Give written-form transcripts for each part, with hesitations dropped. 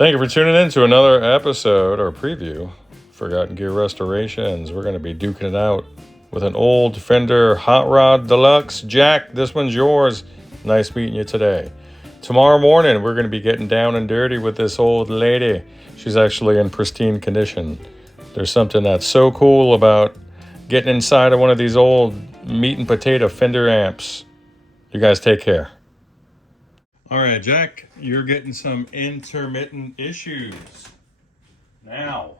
Thank you for tuning in to another episode or preview, Forgotten Gear Restorations. We're going to be duking it out with an old Fender Hotrod Deluxe. Jack, this one's yours. Nice meeting you today. Tomorrow morning, we're going to be getting down and dirty with this old lady. She's actually in pristine condition. There's something that's so cool about getting inside of one of these old meat and potato Fender amps. You guys take care. All right, Jack, you're getting some intermittent issues. Now,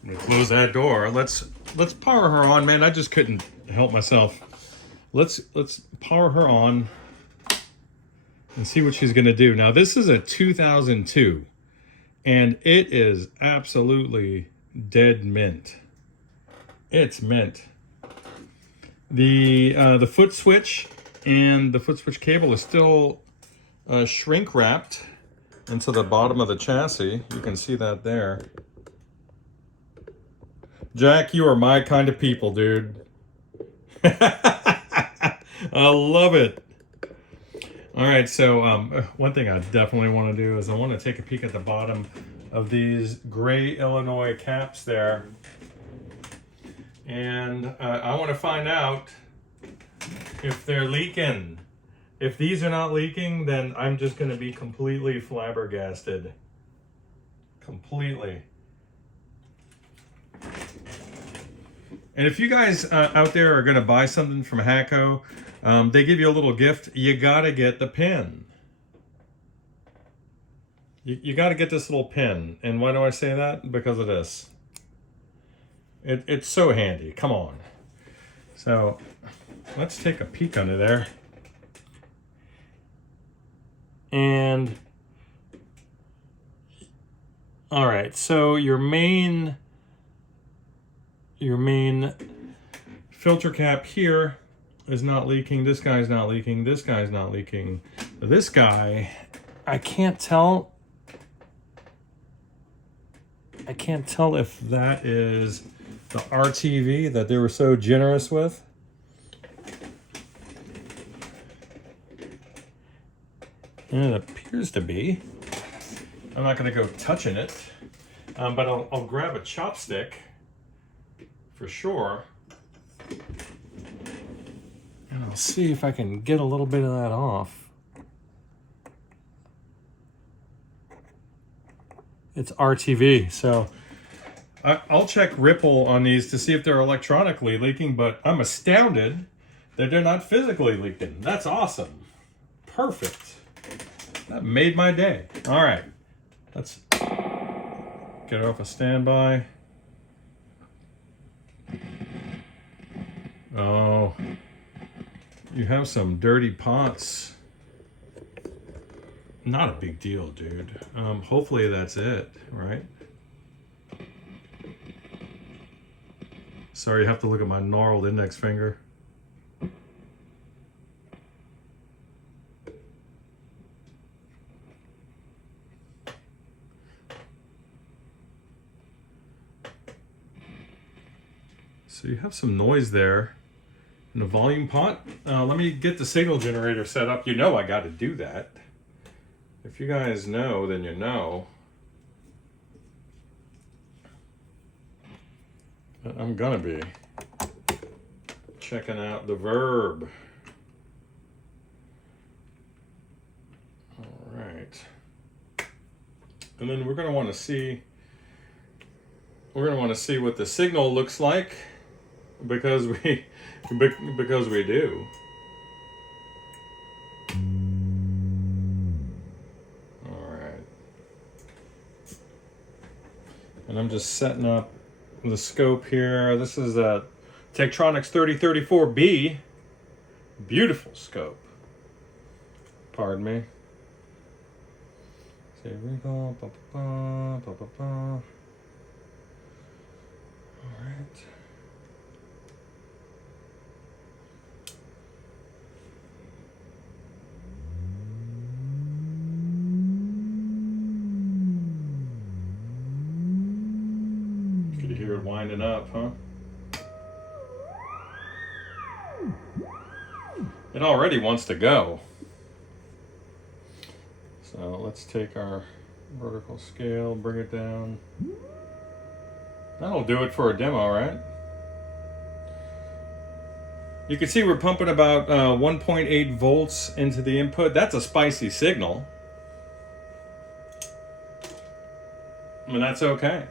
I'm gonna close that door. Let's power her on, man. I just couldn't help myself. Let's power her on and see what she's gonna do. Now, this is a 2002, and it is absolutely dead mint. It's mint. The foot switch and the foot switch cable is still shrink wrapped into the bottom of the chassis. You can see that there. Jack, you are my kind of people, dude. I love it. All right, so one thing I definitely want to do is I want to take a peek at the bottom of these gray Illinois caps there. And I want to find out if they're leaking. If these are not leaking, then I'm just going to be completely flabbergasted. Completely. And if you guys out there are going to buy something from Hacko, they give you a little gift. You got to get the pin. You got to get this little pin. And why do I say that? Because of this. It's so handy. Come on. So let's take a peek under there. And all right, so your main filter cap here is not leaking. This guy's not leaking. This guy's not leaking. This guy, I can't tell if that is the RTV that they were so generous with. And it appears to be. I'm not going to go touching it, but I'll grab a chopstick for sure. And I'll see if I can get a little bit of that off. It's RTV, so I'll check Ripple on these to see if they're electronically leaking, but I'm astounded that they're not physically leaking. That's awesome. Perfect. That made my day. All right, let's get off a standby. Oh, you have some dirty pots. Not a big deal, dude. Hopefully that's it, right? Sorry, you have to look at my gnarled index finger. So you have some noise there in the volume pot. Let me get the signal generator set up. You know I got to do that. If you guys know, then you know. But I'm gonna be checking out the Verb. All right. And then we're gonna want to see what the signal looks like. Because we do. All right. And I'm just setting up the scope here. This is a Tektronix 3034B. Beautiful scope. Pardon me. Say wrinkle. All right. Winding up, huh? It already wants to go. So let's take our Vertical scale, bring it down. That'll do it for a demo, right? You can see we're pumping about 1.8 volts into the input. That's a spicy signal. I mean, that's okay.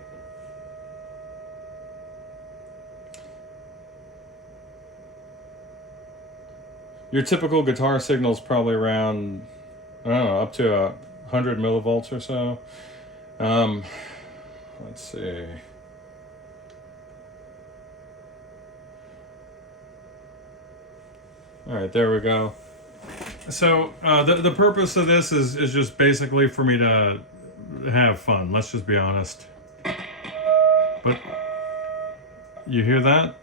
Your typical guitar signal is probably around, I don't know, up to 100 millivolts or so. Let's see. All right, there we go. So the purpose of this is just basically for me to have fun. Let's just be honest. But you hear that?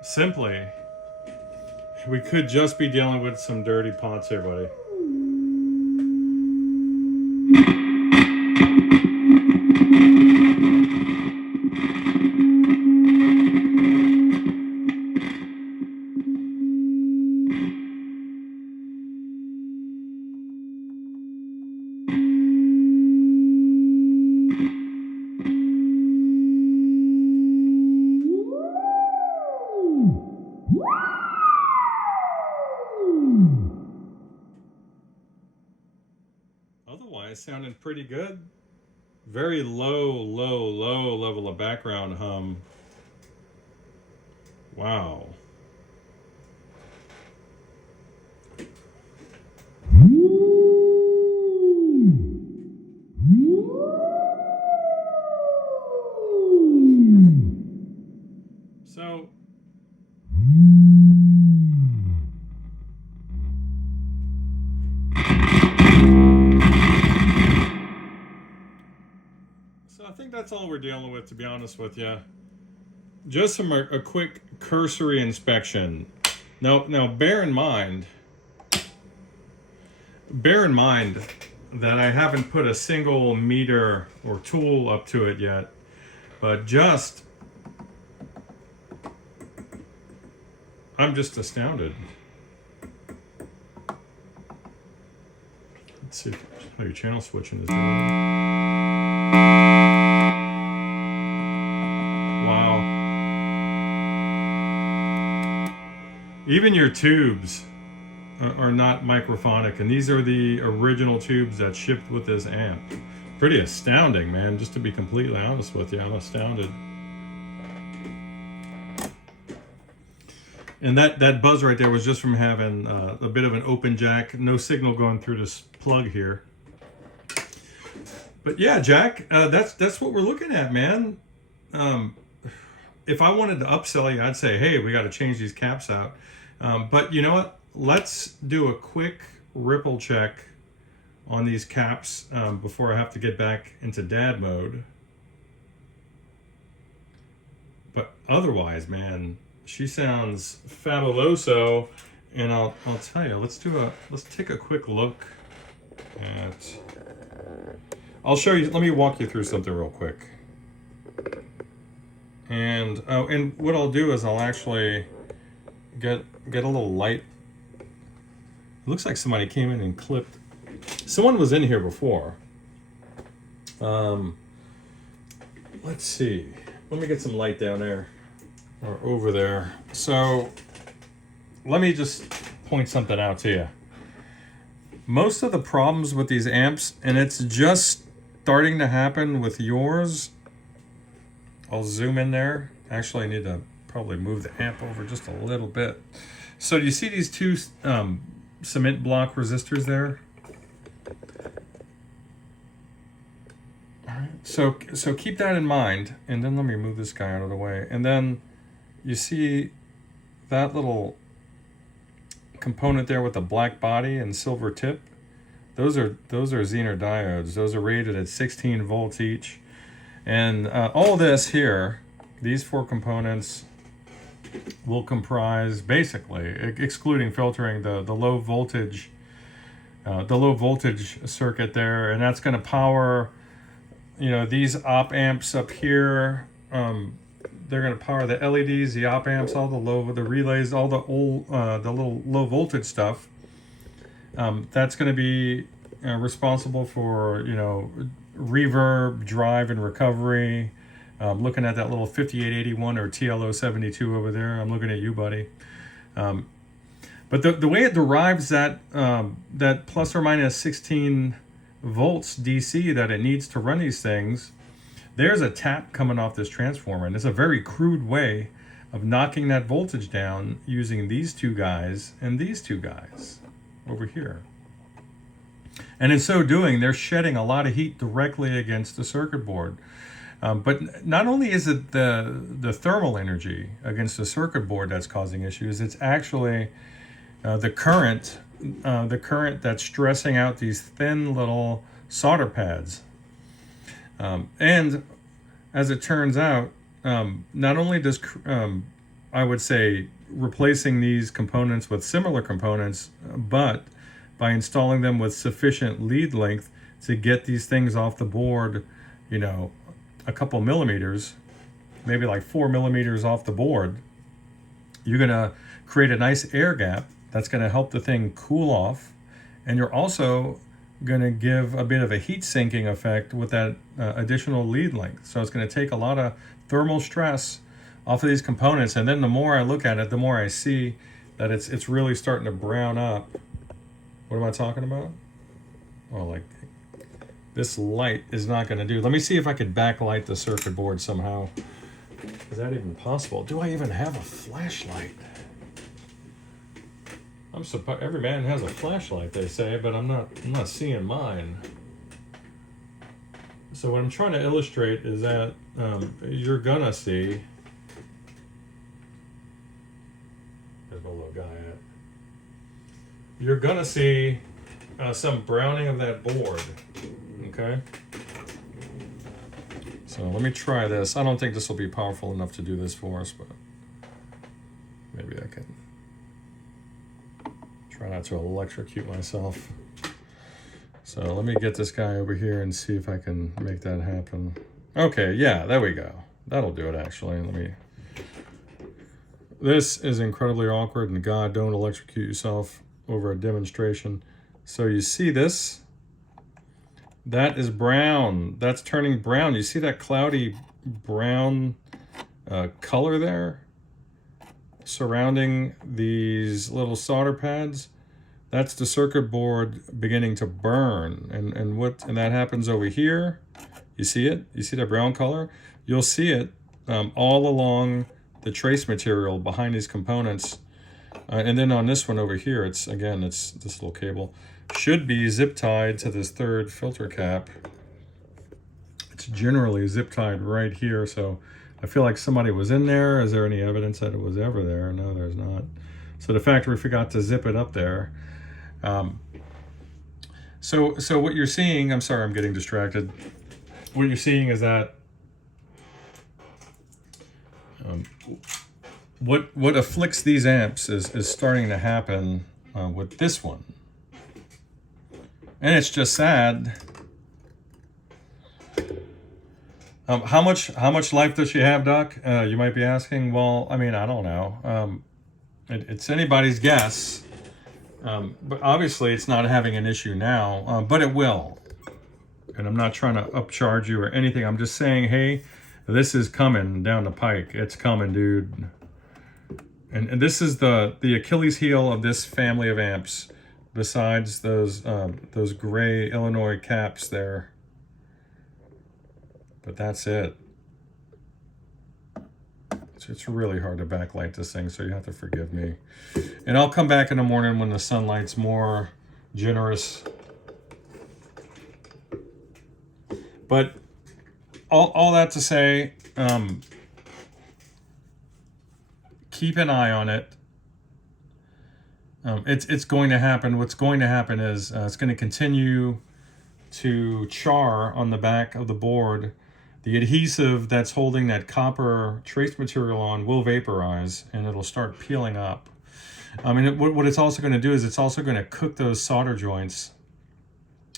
Simply, we could just be dealing with some dirty pots here, buddy. Otherwise, sounding pretty good. Very low level of background hum. Wow. So I think that's all we're dealing with, to be honest with you. Just a quick cursory inspection. Now bear in mind that I haven't put a single meter or tool up to it yet, but I'm just astounded. Let's see how your channel switching is doing. Even your tubes are not microphonic, and these are the original tubes that shipped with this amp. Pretty astounding, man, just to be completely honest with you. I'm astounded. And that buzz right there was just from having a bit of an open jack, no signal going through this plug here. But yeah, Jack, that's what we're looking at, man. If I wanted to upsell you, I'd say, hey, we got to change these caps out. But you know what? Let's do a quick ripple check on these caps before I have to get back into dad mode. But otherwise, man, she sounds fabuloso. And I'll tell you, let's take a quick look at. I'll show you. Let me walk you through something real quick. And what I'll do is I'll actually get a little light. It looks like somebody came in and clipped. Someone was in here before. Let's see. Let me get some light down there or over there. So let me just point something out to you. Most of the problems with these amps, and it's just starting to happen with yours. I'll zoom in there. Actually, I need to probably move the amp over just a little bit. So do you see these two cement block resistors there? All right. So keep that in mind, and then let me move this guy out of the way. And then you see that little component there with the black body and silver tip. Those are Zener diodes. Those are rated at 16 volts each. And all this here, these four components, will comprise basically, excluding filtering, the low voltage circuit there, and that's going to power, these op amps up here. they're gonna power the LEDs, the op amps, all the relays, all the old the little low voltage stuff. That's gonna be responsible for, you know, reverb, drive, and recovery. Looking at that little 5881 or TLO72 over there. I'm looking at you, buddy. But the way it derives that that plus or minus 16 volts DC that it needs to run these things, there's a tap coming off this transformer, and it's a very crude way of knocking that voltage down using these two guys and these two guys over here. And in so doing, they're shedding a lot of heat directly against the circuit board. But not only is it the thermal energy against the circuit board that's causing issues, it's actually the current that's stressing out these thin little solder pads. And as it turns out, not only does, I would say, replacing these components with similar components, but by installing them with sufficient lead length to get these things off the board, you know, a couple millimeters, maybe like 4 millimeters off the board, you're going to create a nice air gap that's going to help the thing cool off. And you're also going to give a bit of a heat sinking effect with that additional lead length. So it's going to take a lot of thermal stress off of these components. And then the more I look at it, the more I see that it's really starting to brown up. What am I talking about? Oh, like this light is not going to do. Let me see if I could backlight the circuit board somehow. Is that even possible? Do I even have a flashlight? I'm surprised. Every man has a flashlight, they say, but I'm not seeing mine. So what I'm trying to illustrate is that you're gonna see. There's my little guy at. You're gonna see some browning of that board. Okay. So let me try this. I don't think this will be powerful enough to do this for us, but maybe I can try not to electrocute myself. So let me get this guy over here and see if I can make that happen. Okay, yeah, there we go. That'll do it, actually. This is incredibly awkward, and God, don't electrocute yourself over a demonstration. So you see this? That is brown. That's turning brown. You see that cloudy brown color there surrounding these little solder pads? That's the circuit board beginning to burn. And that happens over here. You see it? You see that brown color? You'll see it all along the trace material behind these components. And then on this one over here, it's this little cable. Should be zip tied to this third filter cap. It's generally zip tied right here, so I feel like somebody was in there. Is there any evidence that it was ever there? No, there's not. So the factory forgot to zip it up there. So what you're seeing, I'm sorry, I'm getting distracted. What you're seeing is that what afflicts these amps is starting to happen with this one. And it's just sad. How much life does she have, Doc? You might be asking. Well, I mean, I don't know. It's anybody's guess. But obviously, it's not having an issue now. But it will. And I'm not trying to upcharge you or anything. I'm just saying, hey, this is coming down the pike. It's coming, dude. And this is the Achilles heel of this family of amps. Besides those gray Illinois caps there. But that's it. It's really hard to backlight this thing, so you have to forgive me. And I'll come back in the morning when the sunlight's more generous. But all that to say, keep an eye on it. It's going to happen. What's going to happen is it's going to continue to char on the back of the board. The adhesive that's holding that copper trace material on will vaporize, and it'll start peeling up. I mean, what it's also going to do is it's also going to cook those solder joints,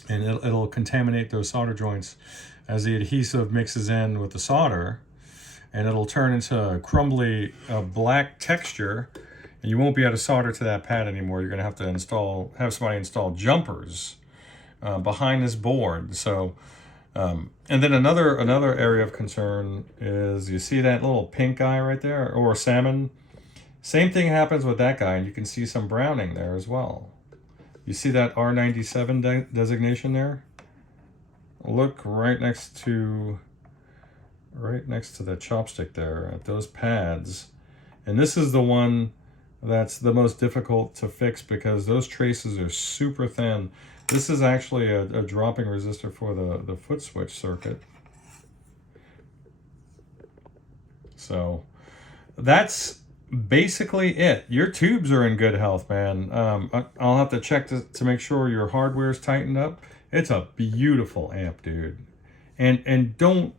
and it'll contaminate those solder joints as the adhesive mixes in with the solder. and it'll turn into a crumbly black texture, and you won't be able to solder to that pad anymore. You're going to have to have somebody install jumpers behind this board. So, and then another area of concern is, you see that little pink guy right there, or salmon? Same thing happens with that guy, and you can see some browning there as well. You see that R97 designation there? Look right next to the chopstick there at those pads. And this is the one that's the most difficult to fix because those traces are super thin. This is actually a dropping resistor for the foot switch circuit. So that's basically it. Your tubes are in good health, man. I'll have to check to make sure your hardware is tightened up. It's a beautiful amp, dude. And don't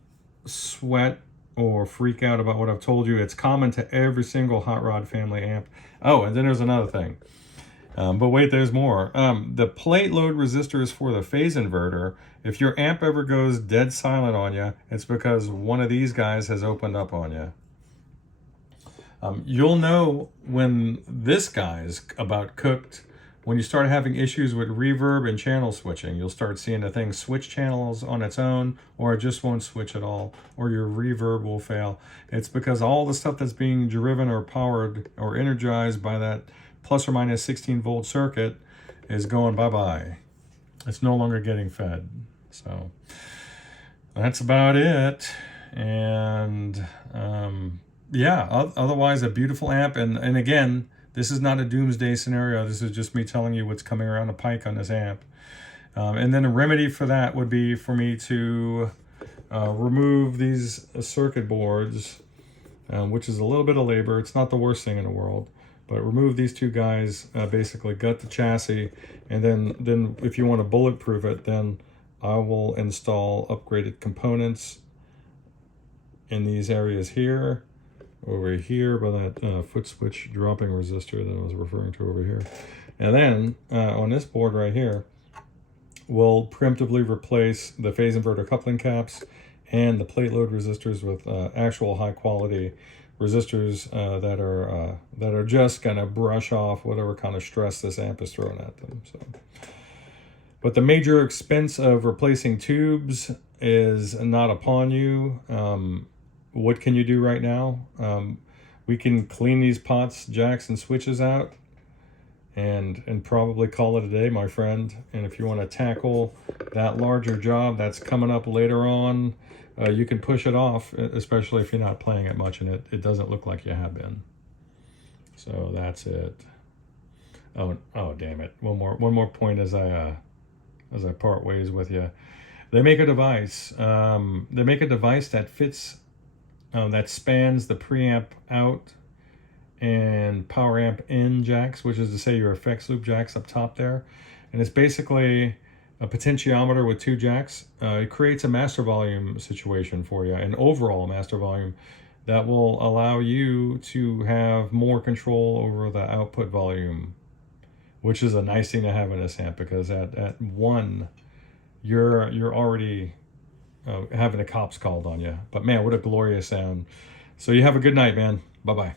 sweat or freak out about what I've told you. It's common to every single Hot Rod family amp. Oh, and then there's another thing. But wait, there's more. The plate load resistor is for the phase inverter. If your amp ever goes dead silent on you, it's because one of these guys has opened up on you. You'll know when this guy's about cooked when you start having issues with reverb and channel switching. You'll start seeing the thing switch channels on its own, or it just won't switch at all, or your reverb will fail. It's because all the stuff that's being driven or powered or energized by that plus or minus 16 volt circuit is going bye-bye. It's no longer getting fed. So that's about it. And yeah, otherwise a beautiful amp. And again, this is not a doomsday scenario. This is just me telling you what's coming around the pike on this amp. And then a remedy for that would be for me to remove these circuit boards, which is a little bit of labor. It's not the worst thing in the world. But remove these two guys, basically gut the chassis, and then if you want to bulletproof it, then I will install upgraded components in these areas here, over here by that foot switch dropping resistor that I was referring to over here. And then on this board right here, we'll preemptively replace the phase inverter coupling caps and the plate load resistors with actual high quality resistors that are just gonna brush off whatever kind of stress this amp is throwing at them. So, but the major expense of replacing tubes is not upon you. What can you do right now? We can clean these pots, jacks, and switches out, and probably call it a day, my friend. And if you want to tackle that larger job that's coming up later on, you can push it off, especially if you're not playing it much and it doesn't look like you have been. So that's it. Oh damn it. One more point as I part ways with you. They make a device. They make a device that fits, that spans the preamp out and power amp in jacks, which is to say your effects loop jacks up top there. And it's basically a potentiometer with two jacks. It creates a master volume situation for you, an overall master volume that will allow you to have more control over the output volume, which is a nice thing to have in this amp, because at one, you're already having the cops called on you. But man, what a glorious sound. So you have a good night, man. Bye-bye.